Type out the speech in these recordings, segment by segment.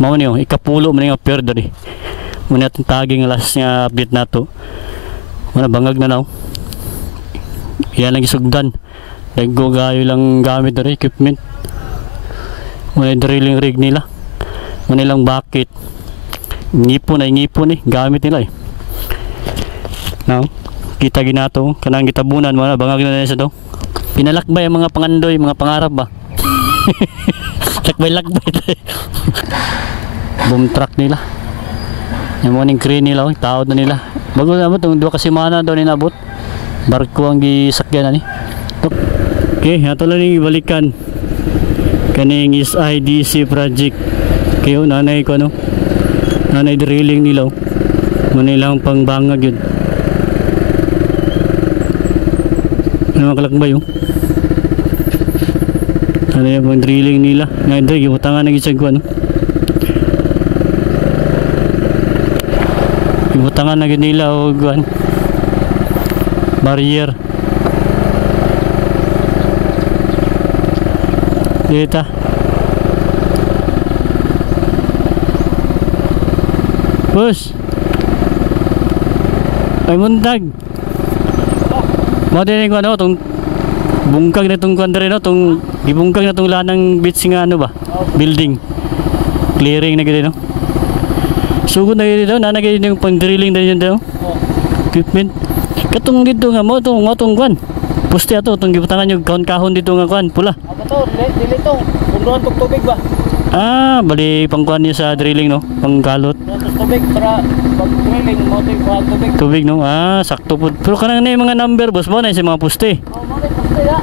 Mao niyo ikapulo man nga pier diri. Muna itong taging last nga update na to. Muna bangag na now. Yan ang isugdan. Daggo gayo lang gamit na equipment. Muna drilling rig nila. Muna ilang bucket. Ngipon gamit nila eh. Now, kita ginato. Kanang gitabunan muna bangag na sa to. Pinalakbay ang mga pangandoy, mga pangarap ba. Lakbay. Boom truck nila. Yung morning crane nila, taod na nila. Bago na ba itong 2 kasimana daw ninabot. Barko ang gisakyan na ni. Okay, ato lang yung ibalikan. Kaning is IDC project. Kayo, nanay ko ano. Nanay drilling nila. Muna ilang pangbangag yun. Ano makalakbay yun? Ano yung pang drilling nila. Ngayon doon, yung utangan ng isang ko ano. Ibutangan na nila o guan barrier dito bus ay muntag mo din ko ano tong bungkag na tong kuandre no tong ibungkag na tong lanang beach nga ano ba building clearing na gid no. Sugod na dito, nanagay yung pang-drilling na yun daw. Equipment. Katong dito nga mo, itong kwan. Puste ato, itong gibutangan yung kahon-kahon dito nga kwan, pula. Ako to, dili to. Punduhan tong tubig ba? Ah, bali pang kwan niya sa drilling no, pang kalot. Tubig, para pag-drilling mo ito yung tubig. Tubig no, ah, sakto po. Pero kanang na yung mga number, boss mo na yung mga puste. Oh, mga puste da.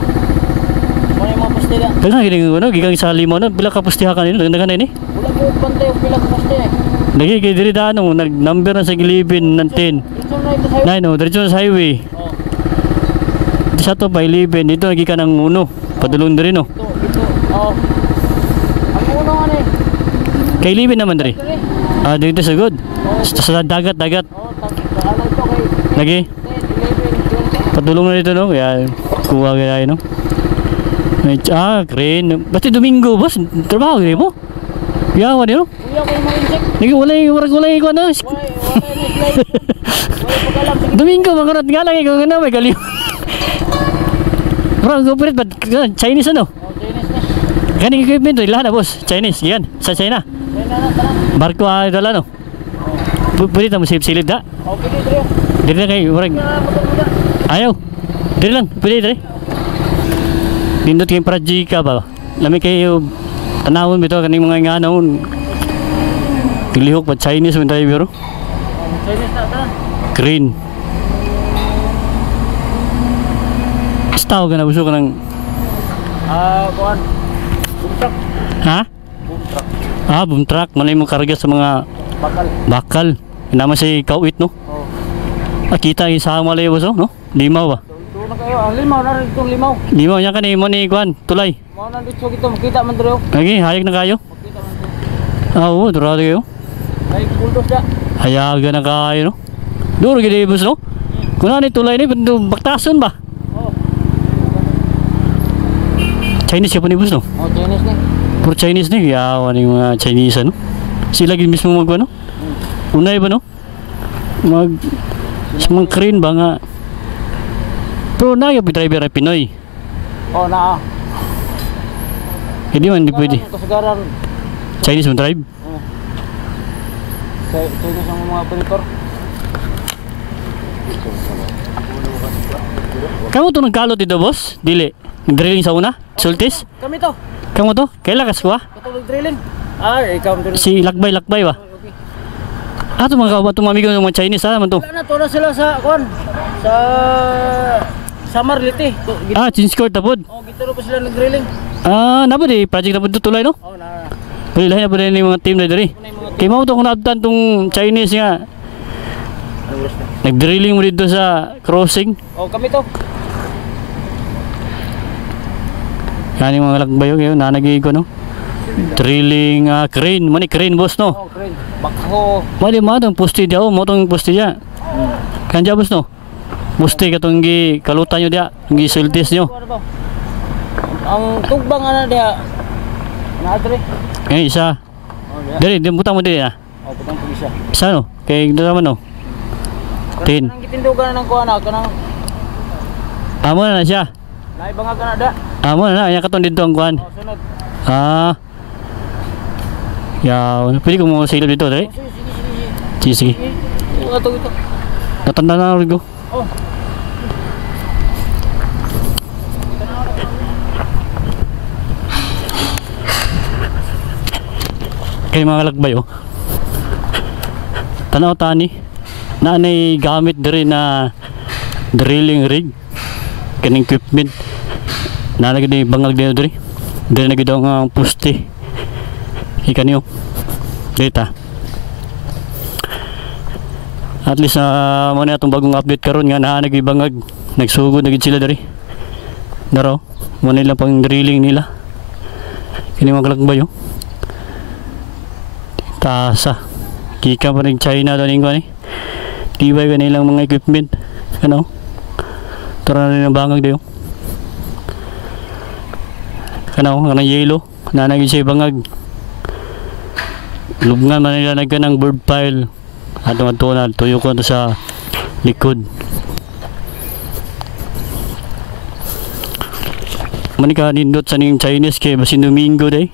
Mga puste da. Kaya giling ko no, gigang sa limo no, bila ka pustiha ka nila, naganda ka na ini. Wala ko bantay yung pila ka puste eh. Lagi kay diri da ano, nag-number na sa gilibin ng 10. Nay no, diretso sa highway. Oh. Sa to pa 11, dito lagi ka ng uno. Padulong diri no. Dito. Oh. Ang uno nga ni. Kay 11 naman diri. Ah, dito sa good. Sa dagat. Oh, tagalay to kay. Lagi. 11. Padulong na dito no, kaya kuha kaya no. Ah, crane. Basta Domingo, boss. Trabaho gini mo. Yawa niyo. Kuya ko yung mga insect. Lagi walay ko ano. Wala na slide. Wala pagalam. Domingo mangarot nga lang ikaw na may galiw. Bro, corporate but Chinese ano? Oh, Chinese na. Kaning equipment lahat na boss, Chinese. Yan, sa China. China na tara. Barko dala no. Pwede ta mo silid da. Oh, pwede dre. Dili na kay urang. Ayaw. Dili lang, pwede dre. Nindot kay project ka ba? Lami kayo tanawon bitaw kaning mga nganaon. Tilihok pa Chinese man tayo biro. Chinese na tara. Green. Staw ka na buso ka ng Kuan. Boom truck. ha? Boom truck. Ah, boom truck. Malay mo karga sa mga bakal. Naman si Kawit no? Oh. Kita yung sa malay buso no? Limaw ba? Doon na kayo. Ang limaw na rin itong limaw. Limaw niya ka ni mo ni Kwan, tulay. Mau na dito kita makita man dre. Lagi, hayag na kayo. Makita man dre. Ah, oo, durado kayo. Ay buldos da. Hayagan na kayo no? Duro gini bus no? Kung ano tulay ni, baktason ba? Oh. Chinese siya po ni bus no? Oh, Chinese ni. Puro Chinese ni, yawan yung mga Chinese ano? Sila mismo mag ano? Unay ba no? Sa mga crane ba nga? Pero nagyap yung driver ay Pinoy. Oh, naa. Hindi man, hindi pwede. Kasagaran. Chinese mo drive? Oh. Chinese ang mga operator. Kamu to nagkalot dito boss? Dili. Nag-drilling sa una? Sultis? Kami to. Kamu to? Kailan kaswa? Katulog drilling. Ay, ikaw drilling. Si Lakbay ba? Okay. Ah, ito mga mamigo ng mga Chinese ha, man to. Wala na to na sila sa kuan. Sa Samar Liti. Ah, change court tapod. Oh, gituro pa sila nag-drilling. Ah, napod eh, project tapod to tulay no? Oh, na. Pwede lahat na po rin yung mga team na diri. Kaya mo to kung naabtan tong Chinese nga. Nag-drilling mo dito sa crossing. Oh, kami to. Yan yung mga lakbayo kayo, nanagay ko no? Drilling, crane, mani crane boss no? Oh, crane. Bakho. Mali mo itong poste diya, mo itong poste diya. Kanya boss no? Poste ka itong kalutan nyo diya, yung sultis nyo. Ano ba? Ang tugbang ana dia. Na dre. Ngayon isa. Oh, Dali, butang mo dili na. Oh, butang pug isa. Sa ano? Kay dito naman no. Tin. Kanang gitindugan ng kuan kanang Amo na siya. naibangag na da. Amo na nya katon dito ang kuan. Oh, sunod. Ah. Yaw, pwede ko mo silip dito, dali. Sige. Sige. Ato ito. Natanda na rin ko. Oh. Kay mga lagbay oh. Tanaw tani. Nanay gamit diri na drilling rig. Kaning equipment. Nalagay di bangag diri. Diri na gid ang puste. Ikan yo. Data. At least mo na itong bagong update karon nga naa nagibangag. Nagsugod na gid sila diri. Daro, mo nila pang drilling nila. Kini mga lagbay oh. Tasa. Kika pa rin China doon yung ni. Tibay ka nilang mga equipment. Ano? Tara na rin ang bangag dayo. Ano? Ang yellow. Nanagin siya bangag. Lubngan man nila nagka ng bird pile. Atong na tuyo ko sa likod. Manika nindot sa ning Chinese kay basin Domingo day.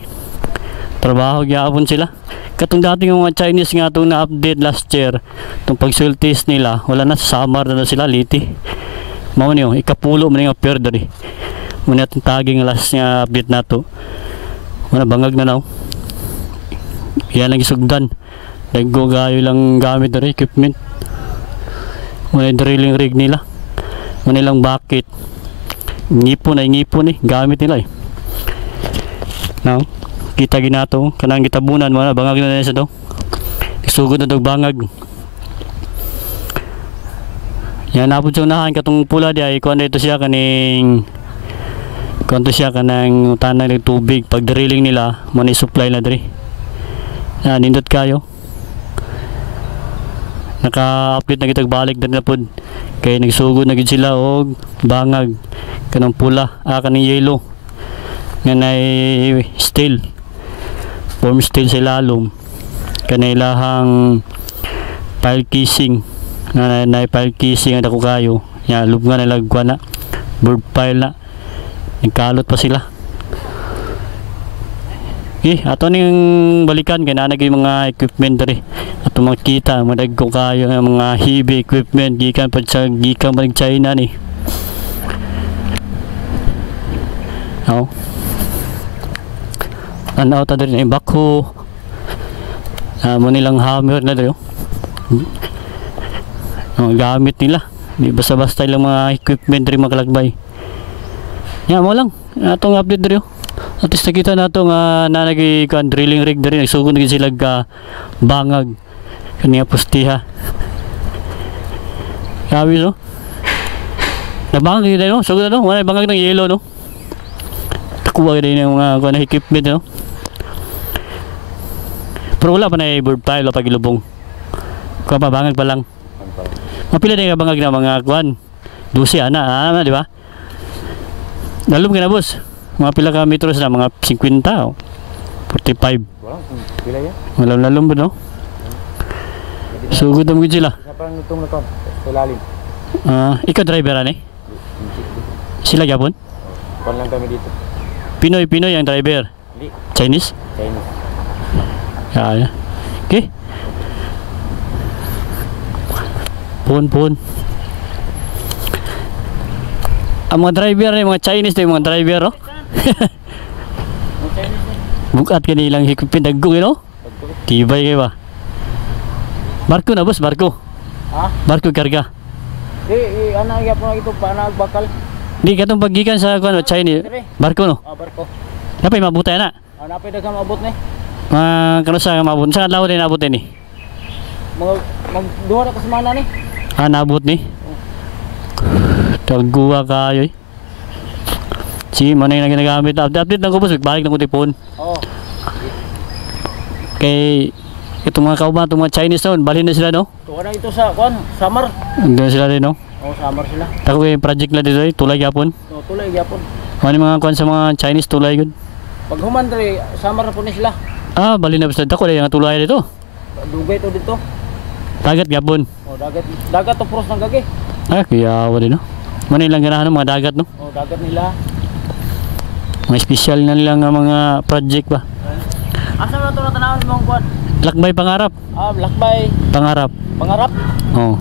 Trabaho gyapon sila. Katong dating mga Chinese nga itong na-update last year, itong pag-soil test nila, wala na, sa summer na sila, liti. Mao niyo, ikapulo man nga pier dali. Muna itong taging last nga update na to. Muna bangag na now. Yan lang isugdan. Naggo gayo lang gamit dali, equipment. Muna yung drilling rig nila. Muna ilang bucket. Ngipon gamit nila eh. Now, kita ginato kanang gitabunan mo na bangag na sa to. Isugod na dog bangag. Yan napod sa unahan katong pula di ay kuan dito siya kaning kanto siya kanang tanang ng tubig pag drilling nila mo ni supply na diri. Yan nindot kayo. Naka-update na kitag balik diri na pod kay nagsugod na gid sila og bangag kanang pula kaning yellow nga nay steel. Form steel sa ilalom kanilahang pile casing na pile casing ang dako kayo ya lubngan na lagwa na bird pile na nagkalot pa sila ato ning balikan kay nanagay mga equipment diri ato makita madagko kayo mga heavy equipment gikan pa sa China ni ano ta diri na backhoe mo nilang hammer na diri gamit nila di basta-basta ilang mga equipment diri maglagbay mo lang atong update diri at least nakita nato nga nanagi kan drilling rig diri nagsugod na sila ka bangag kaniya pustiha grabe no nabangag diri no sugod na no wala bangag ng yellow no kuha din yung mga equipment no. Pero wala pa na bird pile pag ilubong. Kuha pa bangag pa lang. Mapila din ka bangag na mga kuan. 12 ana di ba? Dalom ka na boss. Mga pila ka metros na mga 50 o 45. Wow, pila yan? Malam-lalom ba no? Sugod na mo sila. Sa parang nutong na to. Ilalim. Ikaw driver ani? Sila gyapon? Kuan lang kami dito. Pinoy ang driver. Hindi. Chinese? Chinese. Yeah. Okay. Pun. Ang mga driver ay mga Chinese yung mga driver oh. Bukat ka nilang hikupin daggo no? Tibay kayo ba? Barko na boss, barko. Ha? Barko karga. Ano iya po na ito pa nagbakal. Di katong pagikan sa kuno Chinese. Barko no. Barko. Napay mabutay na. Napay daghang maabot ni. Kano sa mabut sa adlaw din nabot ni. Duha na ka semana ni. Nabot ni. Tagguwa kayo. Si man yung ginagamit. Update lang ko boss, balik ng tipon. Oo. Kay itong mga kauban, itong mga Chinese noon, balhin na sila no? Tuwa na ito sa summer. Doon sila din no? Summer sila. Tako yung project na dito tulay yapon. Tulay yapon. Ano mga kuan sa mga Chinese tulay gud? Pag human diri, summer na po ni sila. Ah, bali na basta ko nga tulay dito. Dugay to dito. Dagat gapon. Oh, dagat to pros ng gagi. Ah, kaya wala no. Muna ilang ganahan ng mga dagat no. Oh, dagat nila. Mga special na nilang mga project ba. Asa na to natanawon mong kuan? Lakbay pangarap. Ah, lakbay. Pangarap. Pangarap. Oh.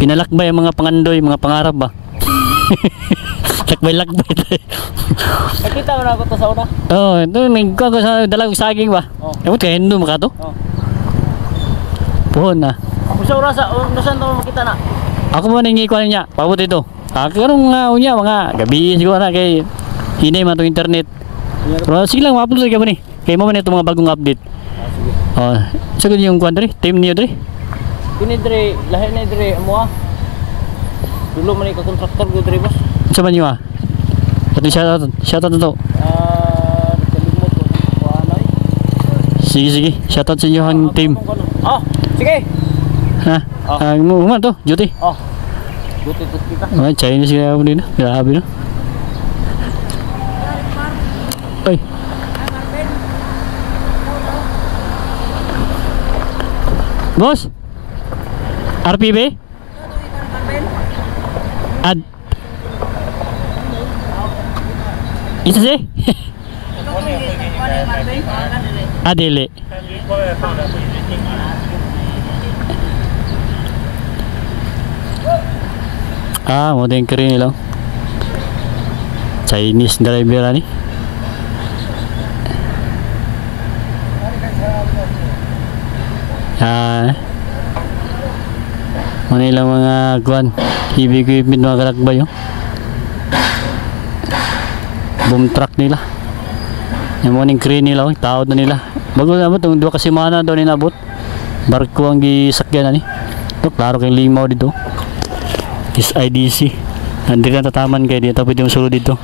Pinalakbay ang mga pangandoy, mga pangarap ba. Lakbay. Nakita mo na ako to sa una. Oh, ito nagkuha ko sa dalag saging ba. Oh. Ewan kaya hindi maka to. Oh. Puhon na. Usa ora sa unasan to makita na. Ako mo nangingi ko niya. Pabot ito. Karong nga unya mga gabi siguro na kay hinay man to internet. Pero sige lang ma-upload ka ba ni? Kay mo man ito mga bagong update. Sige. Oh, sagad yung kuan dre, team niyo dre. Kini dre, lahi na dre amo ah. Dulo man ka kontraktor go dre boss. Sa man niyo ah. Pati shoutout to. Kalimot ko. Kuanay. Sige. Shoutout sa inyo ang team. Oh, sige. Ha? Mo man to, duty. Oh. Duty to kita. Ay, Chinese kaya ako din. Grabe no. Ay. Boss? RPB? Ad. Isa si? Adili. Ah, mo din kiri nila. Chinese driver ani. Manilang mga guan, heavy equipment mga kalakbay yung boom truck nila. Yung morning crane nila, taod na nila. Bago na ba itong 2 kasimana daw ninabot. Barko ang gisakyan ani. Ito, klaro kayong limaw dito. Is IDC. Hindi na tataman kayo dito. Pwede yung sulod dito.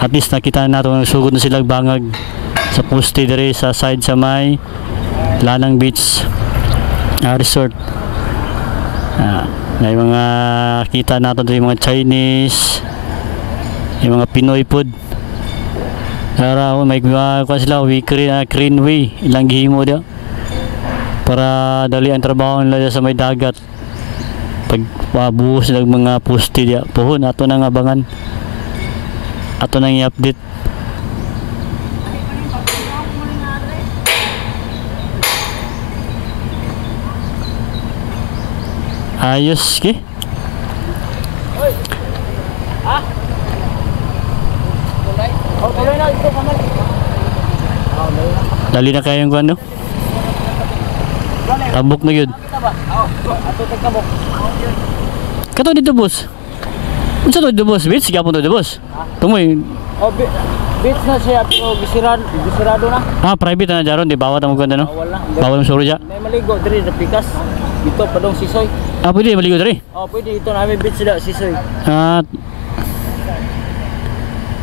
At least nakita natin sugod na sila bangag sa poste dire sa side sa may Lanang Beach Resort. May mga kita natin yung mga Chinese, yung mga Pinoy food. Para may kuha sila crane way ilang gihimo dia para dali ang trabaho nila sa may dagat. Pag pabuhos ng mga poste dia puhon ato nang abangan, ato nang i-update. Ayos ke? Ah. Kulay na ito kamay. Dali na kayang kuan no? Tabok na yun. Ato tagkabok. Kato dito boss. Unsa to dito boss? Beach gyapon to dito boss. Tumoy. Oh, beach na siya pero gisirado na. Ah, private na jaron di bawat ang kuan no? Wala. Bawal mo suro ja. May maligo diri sa Pikas. Dito padong Sisoy. Ah, pwede maligo diri. Oh, pwede dito namin beach sila Sisoy. At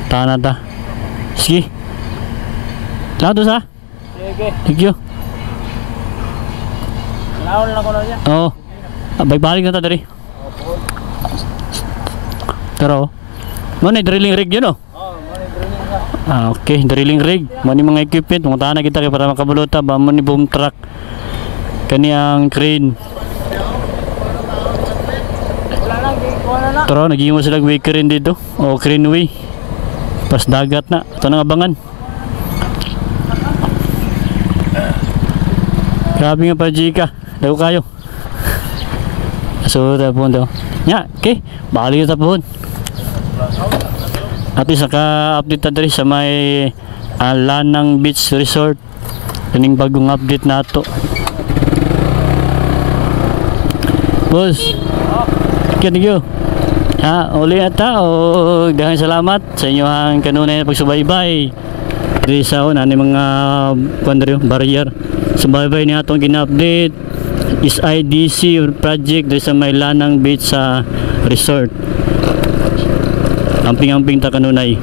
tanan ta. Sige. Lahat sa? Sige. Thank you. Naon lang ko na niya. Oo. Balik na ta diri. Pero mo na drilling rig yun oh. Oh, money drilling ka. Okay, drilling rig. Mo ni mga equipment, muntahan na kita kay para makabuluta ba mo ni boom truck. Kani ang crane. Wala lang kuha na na. Tara, naging mo sila way crane dito. O crane way. Pas dagat na. Ito nang abangan. Grabe nga pa Jika. Dago kayo. So, tapon daw. Nya, okay. Balik na tapon. At least naka-update na diri sa may Lanang Beach Resort. Kaning bagong update na to. Boss. Thank you. Uli ata o daghang salamat sa inyong kanunay na pagsubaybay. Diri sa una ni mga barrier. Subaybay ni atong gina-update is IDC project diri sa may Lanang Beach sa resort. Amping-amping ta kanunay.